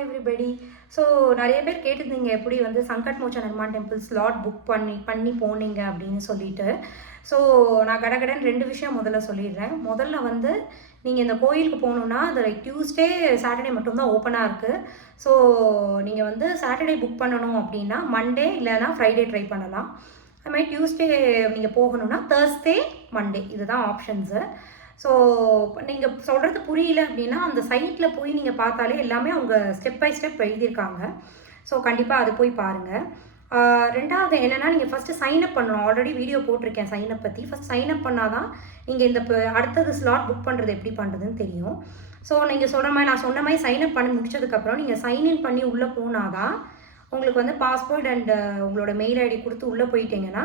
Hi everybody. So நிறைய பேர் கேட்டிருந்தீங்க எப்படி வந்து Sangat மோச்சன் Hanuman temple slot book பண்ணி போனீங்க அப்படின்னு சொல்லிட்டு. ஸோ நான் கடகடன் 2 விஷயம் முதல்ல சொல்லிடுறேன். முதல்ல வந்து நீங்கள் இந்த கோயிலுக்கு போகணுன்னா அது லைக் டியூஸ்டே சாட்டர்டே மட்டும்தான் ஓப்பனாக இருக்குது. ஸோ நீங்கள் வந்து சாட்டர்டே புக் பண்ணணும் அப்படின்னா மண்டே இல்லைனா ஃப்ரைடே ட்ரை பண்ணலாம். அதுமாதிரி டியூஸ்டே நீங்கள் போகணுன்னா தேர்ஸ்டே மண்டே இதுதான் ஆப்ஷன்ஸு. ஸோ நீங்கள் சொல்கிறது புரியல அப்படின்னா அந்த சைட்டில் போய் நீங்கள் பார்த்தாலே எல்லாமே அவங்க ஸ்டெப் பை ஸ்டெப் எழுதியிருக்காங்க. ஸோ கண்டிப்பாக அது போய் பாருங்கள். ரெண்டாவது என்னென்னா நீங்கள் ஃபஸ்ட்டு சைன்அப் பண்ணணும். ஆல்ரெடி வீடியோ போட்டிருக்கேன் சைன்அப் பற்றி. ஃபஸ்ட் சைன்அப் பண்ணால் தான் நீங்கள் இந்த அடுத்தது ஸ்லாட் புக் பண்ணுறது எப்படி பண்ணுறதுன்னு தெரியும். ஸோ நீங்கள் சொல்கிற மாதிரி நான் சொன்ன மாதிரி சைன்அப் பண்ணி முடிச்சதுக்கப்புறம் நீங்கள் சைன்இன் பண்ணி உள்ளே போனால் தான் உங்களுக்கு வந்து பாஸ்வேர்ட் அண்ட் உங்களோட மெயில் ஐடி கொடுத்து உள்ளே போயிட்டீங்கன்னா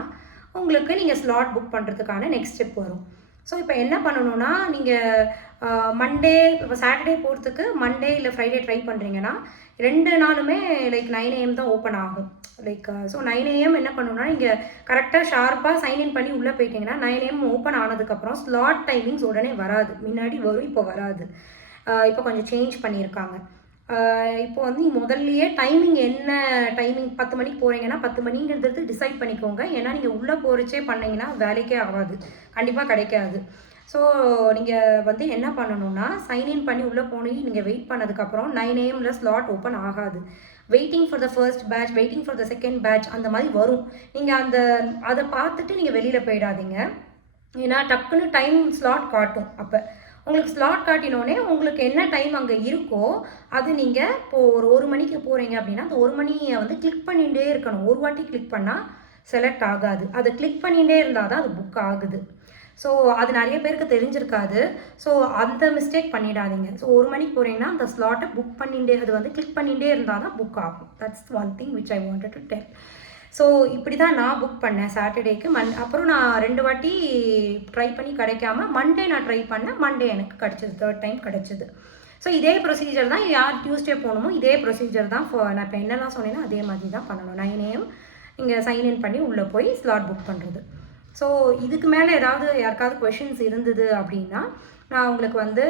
உங்களுக்கு நீங்கள் ஸ்லாட் புக் பண்ணுறதுக்கான நெக்ஸ்ட் ஸ்டெப் வரும். ஸோ இப்போ என்ன பண்ணணும்னா நீங்கள் மண்டே இப்போ சாட்டர்டே போகிறதுக்கு மண்டே இல்லை ஃப்ரைடே ட்ரை பண்ணுறீங்கன்னா 2 நாளுமே லைக் 9 AM தான் ஓப்பன் ஆகும். லைக் ஸோ 9 AM என்ன பண்ணணும்னா நீங்கள் கரெக்டாக ஷார்ப்பாக சைன்இன் பண்ணி உள்ளே போயிட்டீங்கன்னா 9 AM ஓப்பன் ஆனதுக்கப்புறம் ஸ்லாட் டைமிங்ஸ் உடனே வராது. முன்னாடி வரும், இப்போ வராது. இப்போ கொஞ்சம் சேஞ்ச் பண்ணியிருக்காங்க. இப்போ வந்து முதல்லையே டைமிங் என்ன டைமிங் 10 மணிக்கு போகிறீங்கன்னா 10 மணிங்கிறது டிசைட் பண்ணிக்கோங்க. ஏன்னா நீங்கள் உள்ளே போகிறச்சே பண்ணிங்கன்னா வேலைக்கே ஆகாது, கண்டிப்பாக கிடைக்காது. ஸோ நீங்கள் வந்து என்ன பண்ணணும்னா சைன்இன் பண்ணி உள்ளே போனி நீங்கள் வெயிட் பண்ணதுக்கப்புறம் 9 AM ஸ்லாட் ஓப்பன் ஆகாது. Waiting for the first batch, waiting for the second batch அந்த மாதிரி வரும். நீங்கள் அதை பார்த்துட்டு நீங்கள் வெளியில் போயிடாதீங்க. ஏன்னா டக்குன்னு டைம் ஸ்லாட் காட்டும். அப்போ உங்களுக்கு ஸ்லாட் காட்டினோடனே உங்களுக்கு என்ன டைம் அங்கே இருக்கோ அது நீங்கள் இப்போது ஒரு மணிக்கு போகிறீங்க அப்படின்னா அந்த 1 மணியை வந்து கிளிக் பண்ணிகிட்டே இருக்கணும். ஒரு வாட்டி கிளிக் பண்ணால் செலக்ட் ஆகாது. அதை கிளிக் பண்ணிகிட்டே இருந்தால் தான் அது புக் ஆகுது. ஸோ அது நிறைய பேருக்கு தெரிஞ்சிருக்காது. ஸோ அந்த மிஸ்டேக் பண்ணிடாதீங்க. ஸோ 1 மணிக்கு போகிறீங்கன்னா அந்த ஸ்லாட்டை புக் பண்ணிகிட்டே அது வந்து கிளிக் பண்ணிகிட்டே இருந்தால் தான் புக் ஆகும். That's one thing which I wanted to tell. So இப்படி தான் நான் புக் பண்ணேன் சாட்டர்டேக்கு. அப்புறம் நான் 2 வாட்டி ட்ரை பண்ணி கிடைக்காம மண்டே நான் ட்ரை பண்ணேன். மண்டே எனக்கு கிடச்சிது, 3rd டைம் கிடச்சிது. ஸோ இதே ப்ரொசீஜர் தான் யார் டியூஸ்டே போகணுமோ இதே ப்ரொசீஜர் தான். நான் இப்போ என்னெல்லாம் சொன்னேன்னா அதே மாதிரி தான் பண்ணணும். 9 AM நீங்கள் சைன்இன் பண்ணி உள்ளே போய் ஸ்லாட் புக் பண்ணுறது. ஸோ இதுக்கு மேலே ஏதாவது யாருக்காவது கொஷின்ஸ் இருந்தது அப்படின்னா நான் உங்களுக்கு வந்து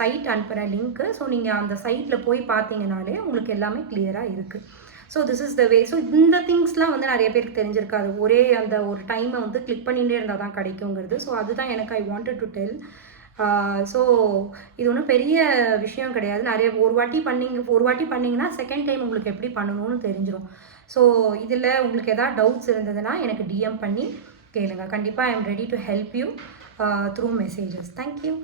சைட் அனுப்புகிறேன் லிங்க்கு. ஸோ நீங்கள் அந்த சைட்டில் போய் பார்த்தீங்கனாலே உங்களுக்கு எல்லாமே கிளியராக இருக்குது. So this is the way. So இந்த திங்ஸ்லாம் வந்து நிறைய பேருக்கு தெரிஞ்சிருக்காது. ஒரே அந்த ஒரு டைமை வந்து கிளிக் பண்ணிகிட்டே இருந்தால் தான் கிடைக்குங்கிறது. ஸோ அதுதான் எனக்கு I wanted to tell. So இது ஒன்றும் பெரிய விஷயம் கிடையாது. நிறைய ஒரு வாட்டி பண்ணிங்கன்னா செகண்ட் டைம் உங்களுக்கு எப்படி பண்ணணும்னு தெரிஞ்சிடும். ஸோ இதில் உங்களுக்கு எதாவது டவுட்ஸ் இருந்ததுன்னா எனக்கு டிஎம் பண்ணி கேளுங்க. கண்டிப்பாக I am ready to help you through messages. Thank you.